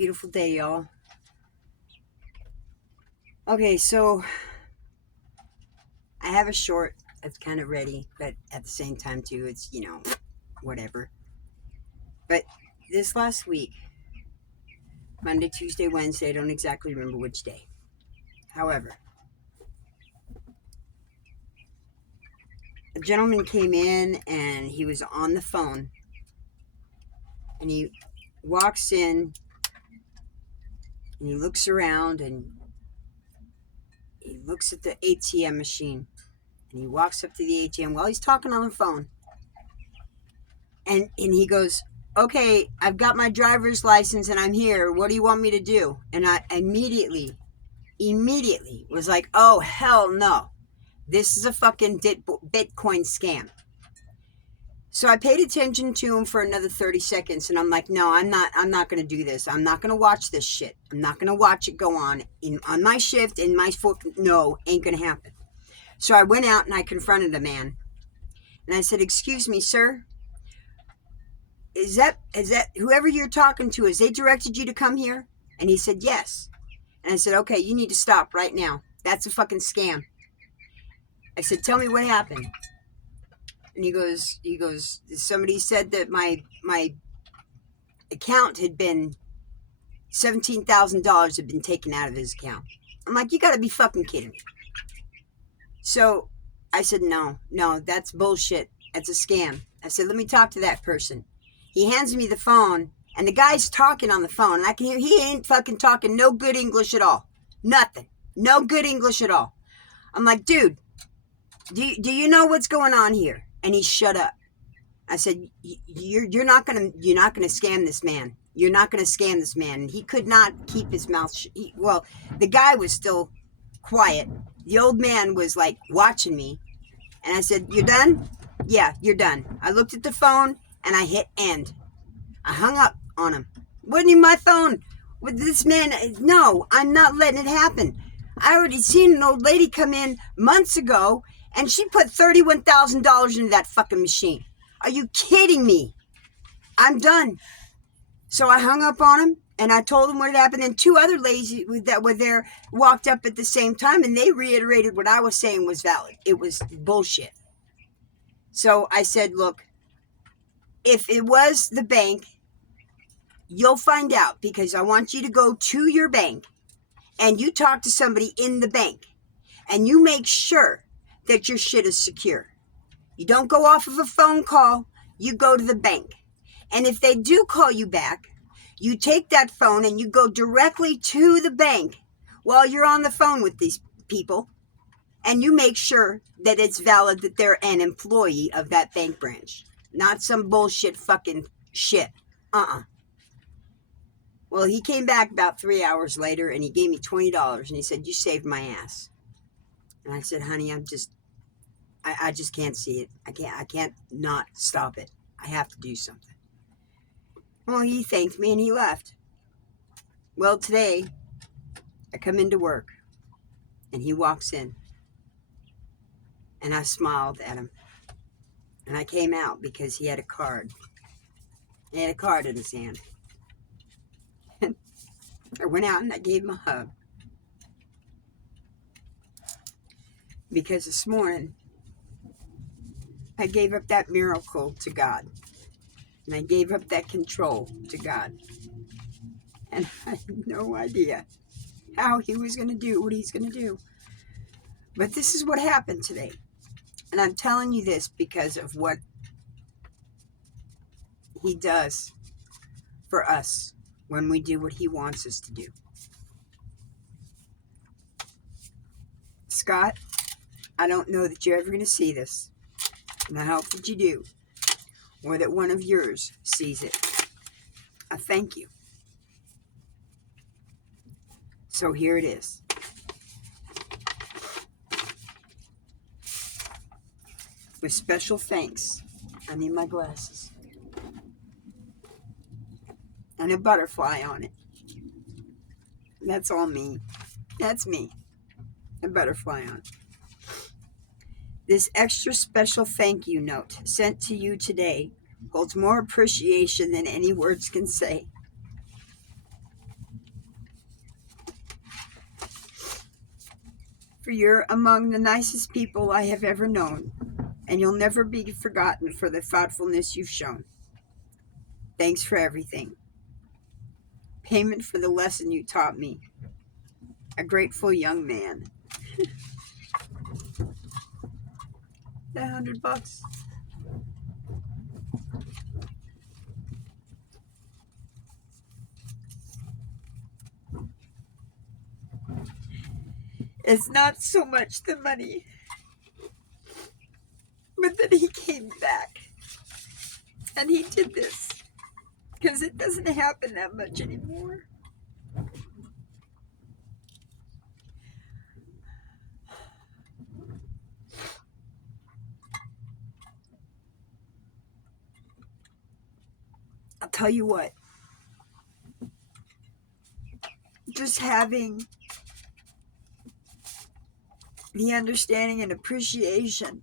Beautiful day, y'all. Okay, so I have a short that's kind of ready, but at the same time, too, it's, whatever. But this last week, Monday, Tuesday, Wednesday, I don't exactly remember which day. However, a gentleman came in and he was on the phone and he walks in and he looks around and he looks at the ATM machine and he walks up to the ATM while he's talking on the phone and he goes, okay, I've got my driver's license and I'm here. What do you want me to do? And I immediately was like, oh, hell no. This is a fucking Bitcoin scam. So I paid attention to him for another 30 seconds and I'm like, no, I'm not going to do this. I'm not going to watch this shit. I'm not going to watch it go on on my shift in my no, ain't going to happen. So I went out and I confronted a man and I said, excuse me, sir. Is that whoever you're talking to, has they directed you to come here? And he said, yes. And I said, okay, you need to stop right now. That's a fucking scam. I said, tell me what happened. And he goes, somebody said that my account had been, $17,000 had been taken out of his account. I'm like, you gotta be fucking kidding me. So I said, no, that's bullshit. That's a scam. I said, let me talk to that person. He hands me the phone, and the guy's talking on the phone, and I can hear he ain't fucking talking no good English at all. Nothing. No good English at all. I'm like, dude, do you know what's going on here? And he shut up. I said, you're not gonna scam this man. You're not gonna scam this man. And he could not keep his mouth shut. Well, the guy was still quiet. The old man was like watching me, and I said, you're done? Yeah, you're done. I looked at the phone and I hit end. I hung up on him. Wasn't even my phone. With this man, no, I'm not letting it happen. I already seen an old lady come in months ago and she put $31,000 into that fucking machine. Are you kidding me? I'm done. So I hung up on him and I told him what had happened. And two other ladies that were there walked up at the same time and they reiterated what I was saying was valid. It was bullshit. So I said, look, if it was the bank, you'll find out, because I want you to go to your bank and you talk to somebody in the bank and you make sure that your shit is secure. You don't go off of a phone call, you go to the bank. And if they do call you back, you take that phone and you go directly to the bank while you're on the phone with these people and you make sure that it's valid, that they're an employee of that bank branch. Not some bullshit fucking shit. Well, he came back about 3 hours later and he gave me $20 and he said, you saved my ass. And I said, honey, I just can't see it. I can't not stop it. I have to do something. Well, he thanked me and he left. Well, today I come into work and he walks in and I smiled at him. And I came out because he had a card. He had a card in his hand. And I went out and I gave him a hug. Because this morning, I gave up that miracle to God. And I gave up that control to God. And I had no idea how he was going to do what he's going to do. But this is what happened today. And I'm telling you this because of what he does for us when we do what he wants us to do. Scott, I don't know that you're ever going to see this. And I hope that you do. Or that one of yours sees it. I thank you. So here it is. With special thanks, I need my glasses. And a butterfly on it. That's all me. That's me. A butterfly on it. This extra special thank you note sent to you today holds more appreciation than any words can say. for you're among the nicest people I have ever known, and you'll never be forgotten for the thoughtfulness you've shown. Thanks for everything. Payment for the lesson you taught me. A grateful young man. That $100. It's not so much the money, but that he came back and he did this, because it doesn't happen that much anymore. I'll tell you what, just having the understanding and appreciation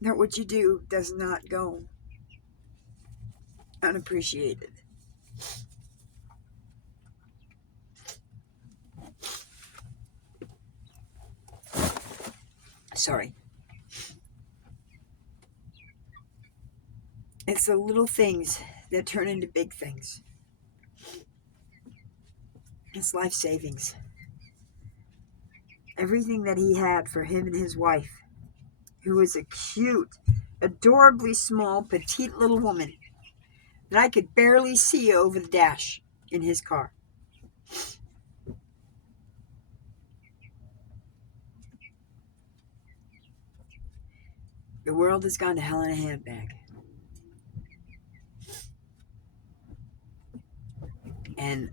that what you do does not go unappreciated. Sorry. It's the little things that turn into big things. It's life savings. Everything that he had for him and his wife, who was a cute, adorably small, petite little woman that I could barely see over the dash in his car. The world has gone to hell in a handbag. And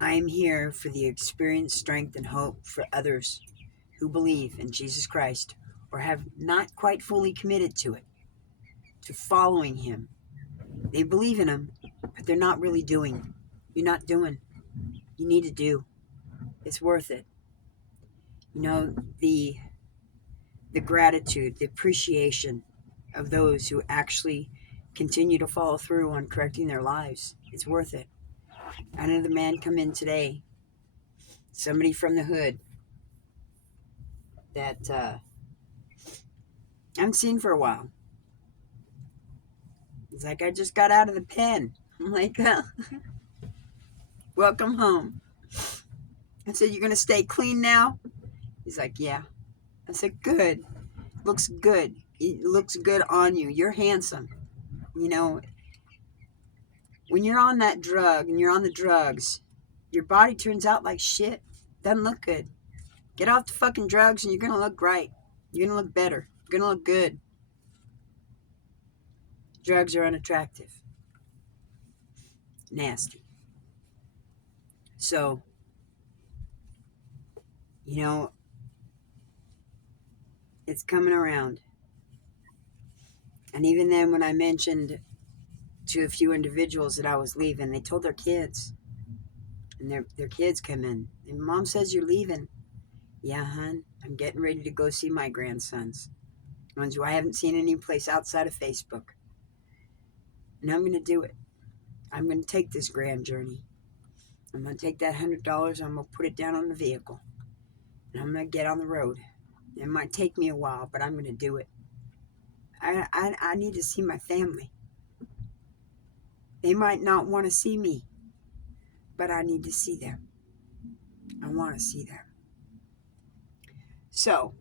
I'm here for the experience, strength, and hope for others who believe in Jesus Christ or have not quite fully committed to it, to following him. They believe in him, but they're not really doing. You're not doing. You need to do. It's worth it. You know, the gratitude, the appreciation of those who actually continue to follow through on correcting their lives. It's worth it. I had another man come in today, somebody from the hood that I haven't seen for a while. He's like, I just got out of the pen. I'm like, welcome home. I said, you're going to stay clean now? He's like, yeah. I said, good. Looks good. It looks good on you. You're handsome. You know, when you're on that drug and you're on the drugs, your body turns out like shit. Doesn't look good. Get off the fucking drugs and you're going to look right. You're going to look better. You're going to look good. Drugs are unattractive. Nasty. So, you know, it's coming around. And even then, when I mentioned to a few individuals that I was leaving, they told their kids. And their kids come in. And Mom says you're leaving. Yeah, hon. I'm getting ready to go see my grandsons. Ones who I haven't seen any place outside of Facebook. And I'm going to do it. I'm going to take this grand journey. I'm going to take that $100. I'm going to put it down on the vehicle. And I'm going to get on the road. It might take me a while, but I'm going to do it. I need to see my family. They might not want to see me, but I need to see them. I want to see them. So,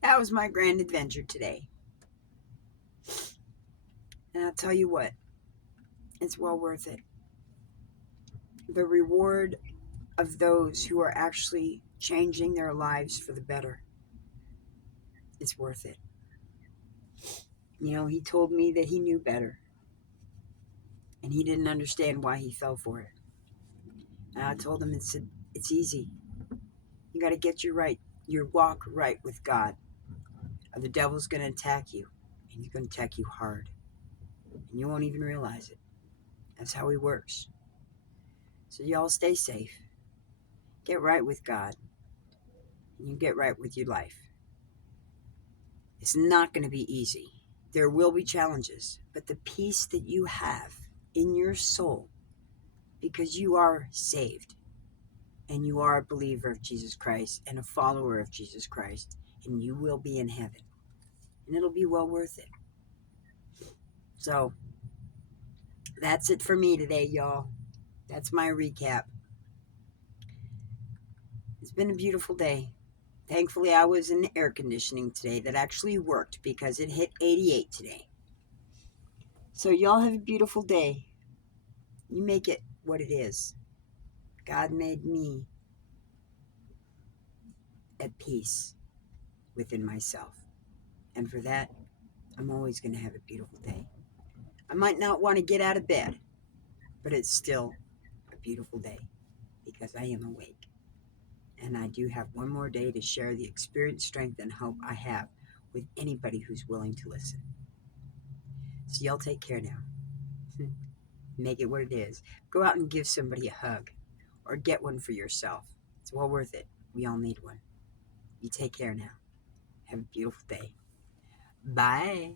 that was my grand adventure today. And I'll tell you what, it's well worth it. The reward of those who are actually changing their lives for the better, it's worth it. You know, he told me that he knew better. And he didn't understand why he fell for it. And I told him, it's easy. You got to get your walk right with God. Or the devil's going to attack you. And he's going to attack you hard. And you won't even realize it. That's how he works. So y'all stay safe. Get right with God. And you get right with your life. It's not going to be easy. There will be challenges. But the peace that you have in your soul, because you are saved, and you are a believer of Jesus Christ and a follower of Jesus Christ, and you will be in heaven. And it'll be well worth it. So, that's it for me today, y'all. That's my recap. It's been a beautiful day. Thankfully, I was in the air conditioning today that actually worked because it hit 88 today. So, y'all have a beautiful day. You make it what it is. God made me at peace within myself. And for that, I'm always going to have a beautiful day. I might not want to get out of bed, but it's still a beautiful day because I am awake. And I do have one more day to share the experience, strength, and hope I have with anybody who's willing to listen. So y'all take care now. Make it what it is. Go out and give somebody a hug or get one for yourself. It's well worth it. We all need one. You take care now. Have a beautiful day. Bye.